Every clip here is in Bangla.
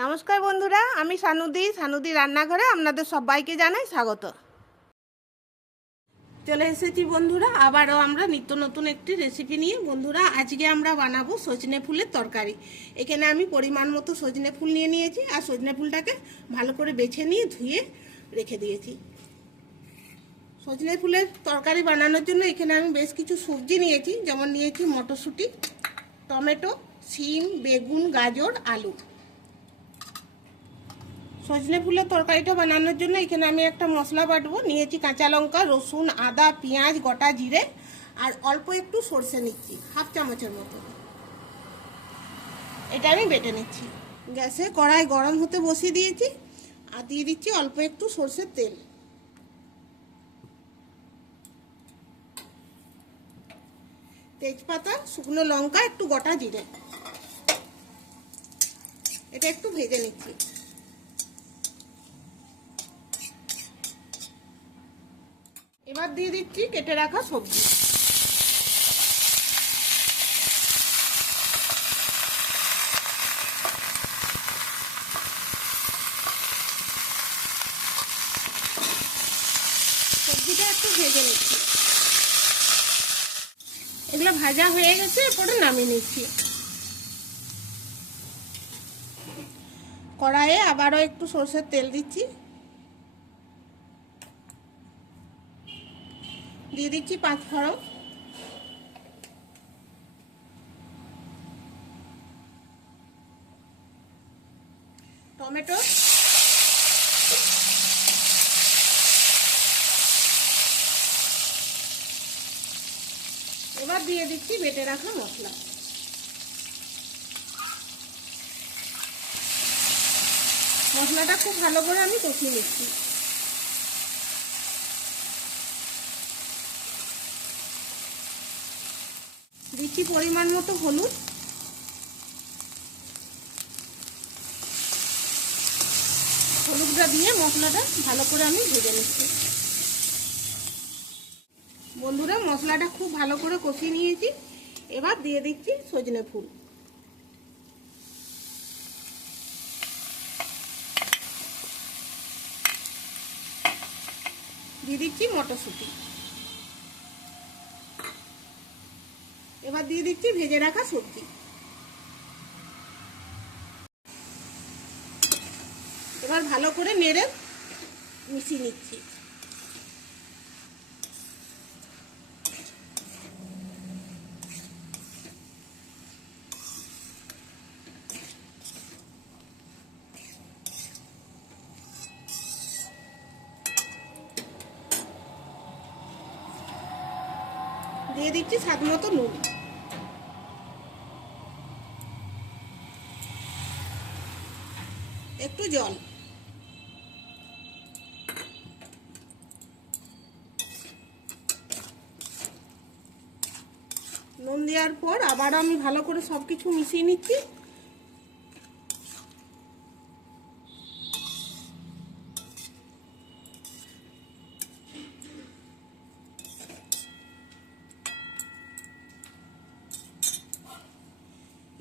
নমস্কার বন্ধুরা, আমি সানুদি সানুদি রান্নাঘরে আপনাদের সবাইকে জানাই স্বাগত। চলে এসেছি বন্ধুরা, আবারও আমরা নিত্য নতুন একটি রেসিপি নিয়ে। বন্ধুরা, আজকে আমরা বানাবো সজনে ফুলের তরকারি। এখানে আমি পরিমাণ মতো সজনে ফুল নিয়ে নিয়েছি, আর সজনে ফুলটাকে ভালো করে বেছে নিয়ে ধুয়ে রেখে দিয়েছি। সজনে ফুলের তরকারি বানানোর জন্য এখানে আমি বেশ কিছু সবজি নিয়েছি, যেমন নিয়েছি মটরশুঁটি, টমেটো, শিম, বেগুন, গাজর, আলু। সজনে ফুলের তরকারিটা বানানোর জন্য এখানে আমি একটা মশলা বাটবো। নিয়েছি কাঁচা লঙ্কা, রসুন, আদা, পেঁয়াজ, গোটা জিরে, আর অল্প একটু সর্ষে নিচ্ছি, হাফ চামচের মতো। এটা আমি বেটে নিচ্ছি। গ্যাসে কড়াই গরম হতে বসিয়ে দিয়েছি, আর দিয়ে দিচ্ছি অল্প একটু সর্ষের তেল। তেজপাতা, শুকনো লঙ্কা, একটু গোটা জিরে। এটা একটু ভেজে নিচ্ছি। এবার দিয়ে দিচ্ছি, কেটে রাখা সবজি। সবজিটা একটু ভেজে নিচ্ছি। এগুলো ভাজা হয়ে গেছে, এরপরে নামিয়ে নিচ্ছি। কড়াইয়ে আবারও একটু সর্ষের তেল দিচ্ছি। দিয়ে দিচ্ছি পাঁচ ফোড়ন। টমেটো। এবার দিয়ে দিচ্ছি বেটে রাখা মশলা। মশলাটা খুব ভালো করে আমি কষিয়ে নিচ্ছি। দিচ্ছি পরিমাণ মতো হলুদ। হলুদটা দিয়ে মশলাটা ভালো করে আমি ভেজে নিচ্ছি। বন্ধুরা, মশলাটা খুব ভালো করে কষিয়ে নিয়েছি। এবার দিয়ে দিচ্ছি সজনে ফুল। দিয়ে দিচ্ছি মটরশুঁটি। এবার দিয়ে দিচ্ছি, ভেজে রাখা সবজি। এবার ভালো করে নেড়ে মিশিয়ে নিচ্ছি। দিয়ে দিচ্ছি স্বাদ মতো নুন। একটু জল। নুন দেওয়ার পর আবার আমি ভালো করে সব কিছু মিশিয়ে নিচ্ছি।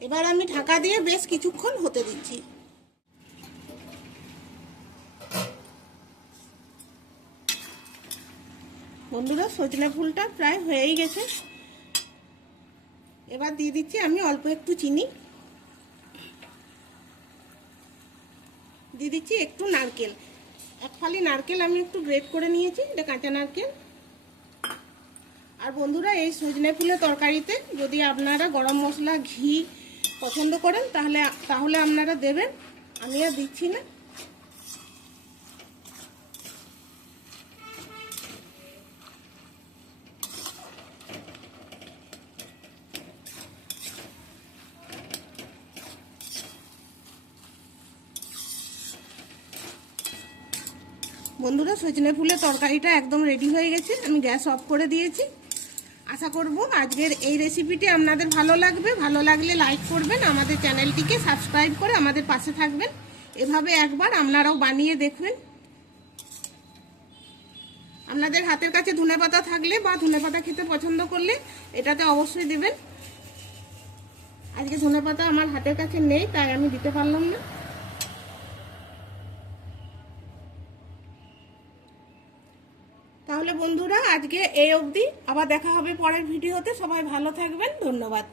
এবার আমি ঢাকা দিয়ে বেশ কিছুক্ষণ হতে দিচ্ছি। বন্ধুরা সজনে ফুলটা প্রায় হয়েই গেছে। এবার দিয়ে দিচ্ছি আমি অল্প একটু চিনি। দিয়ে দিচ্ছি একটু নারকেল। এক ফালি নারকেল আমি একটু গ্রেট করে নিয়েছি, এটা কাঁচা নারকেল। আর বন্ধুরা, এই সজনে ফুলের তরকারিতে যদি আপনারা গরম মশলা, ঘি পছন্দ করেন, তাহলে তাহলে আপনারা দেবেন। আমি আর দিচ্ছি না। বন্ধুরা সজনে ফুলের তরকারিটা একদম রেডি হয়ে গেছে। আমি গ্যাস অফ করে দিয়েছি। আশা করব আজকের এই রেসিপিটি আপনাদের ভালো লাগবে। ভালো লাগলে লাইক করবেন, আমাদের চ্যানেলটিকে সাবস্ক্রাইব করে আমাদের পাশে থাকবেন। এভাবে একবার আপনারাও বানিয়ে দেখবেন। আপনাদের হাতের কাছে ধনে পাতা থাকলে বা ধনে পাতা খেতে পছন্দ করলে এটাতে অবশ্যই দেবেন। আজকে ধনে পাতা আমার হাতের কাছে নেই, তাই আমি দিতে পারলাম না। তাহলে বন্ধুরা আজকে এই অবধি। আবার দেখা হবে পরের ভিডিওতে। সবাই ভালো থাকবেন। ধন্যবাদ।